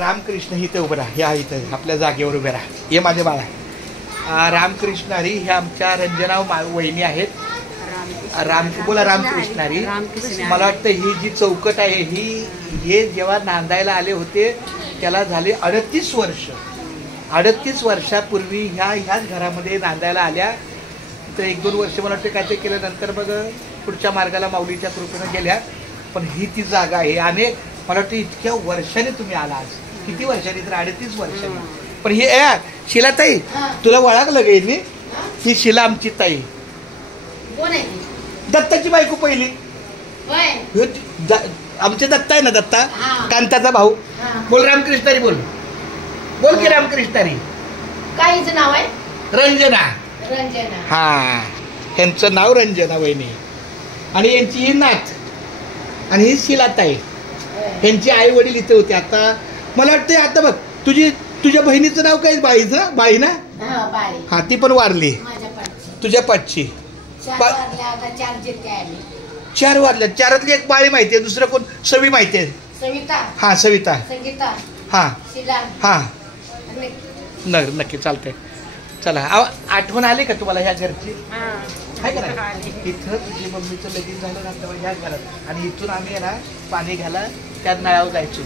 रामकृष्ण इथे उभं राहा, या इथं आपल्या जागेवर उभे राहा. हे माझे बाळा रामकृष्ण हरी हे आमच्या रंजना वहिनी आहेत. बोला रामकृष्ण हरी. मला वाटतं ही जी चौकट आहे ही हे जेव्हा नांदायला आले होते त्याला झाले 38 वर्ष. 38 वर्षापूर्वी ह्याच घरामध्ये नांदायला आल्या. तर 1-2 वर्ष मला वाटतं काय ते केलं, नंतर मग पुढच्या मार्गाला माऊलीच्या कृपेनं गेल्या. पण ही ती जागा आहे आणि मला वाटतं इतक्या वर्षाने तुम्ही आला. आज किती वर्षांनी? तर 38 वर्षांनी. पण हे शिलाताई तुला ओळखलं गेली? ही शिला आमची ताई, दत्ताची बायको पहिली. आमचे दत्ता आहे ना, दत्ता कांताचा भाऊ. बोल रामकृष्णारी, बोल बोल की रामकृष्णारी. काहीच नाव आहे रंजना. रंजना. हा, ह्यांचं नाव रंजना वहिनी आणि यांची ही नात आणि ही शिलाताई. यांची आई वडील इथे होते. आता मला वाटतं आता बघ तुझ्या बहिणीचं नाव काय? बाईचं? बाई ना? हा, ती पण वारली तुझ्या पाठची. 4 वारल्या. 4तली एक बाळी माहितीये, दुसरं कोण? सवी माहितीये. सविता. हा, सविता. संगीता. हा हा, नक्की चालतंय. चला, आठवण आली का तुम्हाला ह्या घरची? आहे का नाही? इथं तुझी मम्मीचं लगीन झालं ना तेव्हा ह्या घरात, आणि इथून आम्ही ना पाणी घ्यायला त्या नळावर जायचो.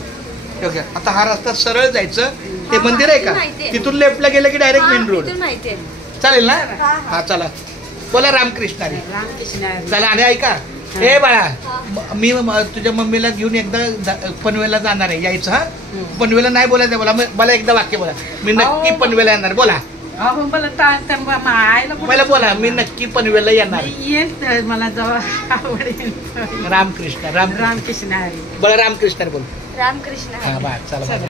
आता हा रस्ता सरळ जायचं, ते मंदिर आहे का तिथून लेफ्टला गेलं की डायरेक्ट मेन रोड. चालेल ना? हा चला, बोला रामकृष्णारी. चला. आणि ऐका, हे बाळा, मी तुझ्या मम्मीला घेऊन एकदा पनवेलला जाणार आहे. यायचं? हा, पनवेलला नाही बोलायचं. मला एकदा वाक्य बोला, मी नक्की पनवेलला येणार. बोला मला, बोला मी नक्की पनवेलला येणार. मला जवळ आवडेल. रामकृष्ण. रामकृष्ण. रामकृष्ण हरी. बोला रामकृष्ण. बोल रामकृष्ण. हा बा, चला.